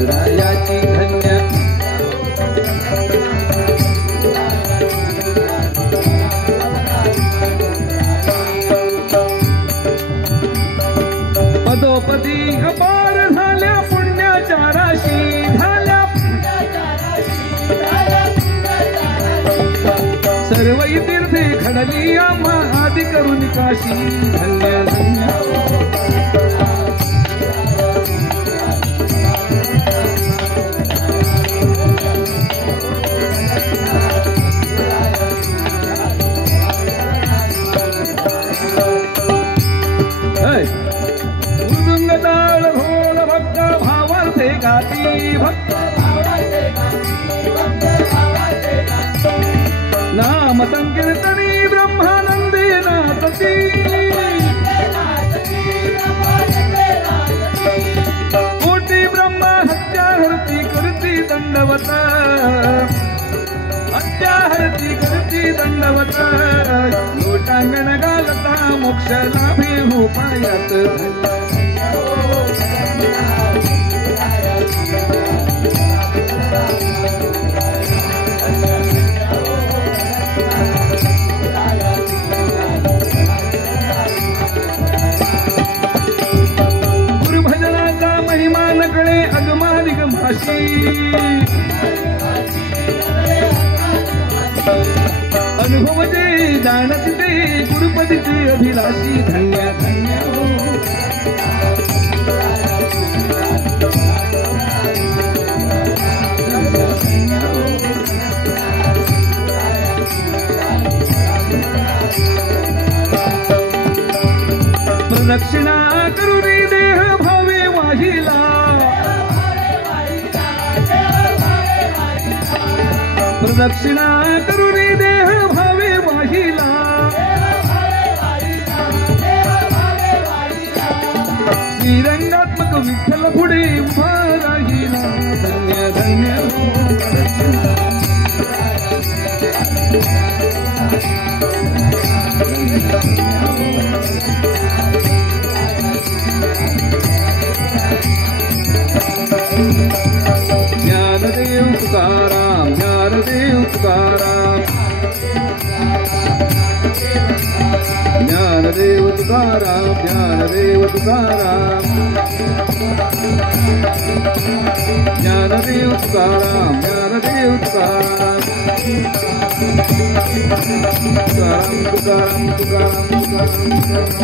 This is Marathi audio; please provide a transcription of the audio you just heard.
रायाची धन्य पदोपदी अपार झाल्या पुण्याच्या राशी झाल्या सर्व तीर्थे घडली आम्हा आदि करून काशी धन्य धन्य मृदुंगताळ ढोल भक्त भावार्थे गाती भक्त नाम संकीर्तनी ब्रह्मानंदे नाचती कोटी ब्रह्मा हत्या हरती करती दंडवत हत्या हरती करती दंडवत लोटांगण घालता मोक्ष लाभे हो पायात गुरुभजनाचा महिमा नकळे अगमादिगमाशी अनुभव जे जाणत ते गुरुपदीचे अभिलाषी धन्य धन्य हो प्रदक्षिणा करुणी देह भावे वाहिला प्रदक्षिणा करुणी देह भावे वाहिला श्रीरंगात्मक विठ्ठल पुढे उभा राहिला धन्य धन्य ज्ञानदेव तुकाराम ज्ञानदेव तुकाराम ज्ञानदेव तुकाराम ज्ञानदेव तुकाराम ज्ञानदेव तुकाराम ज्ञानदेव तुकाराम तुकाराम तुकाराम तुकाराम तुकाराम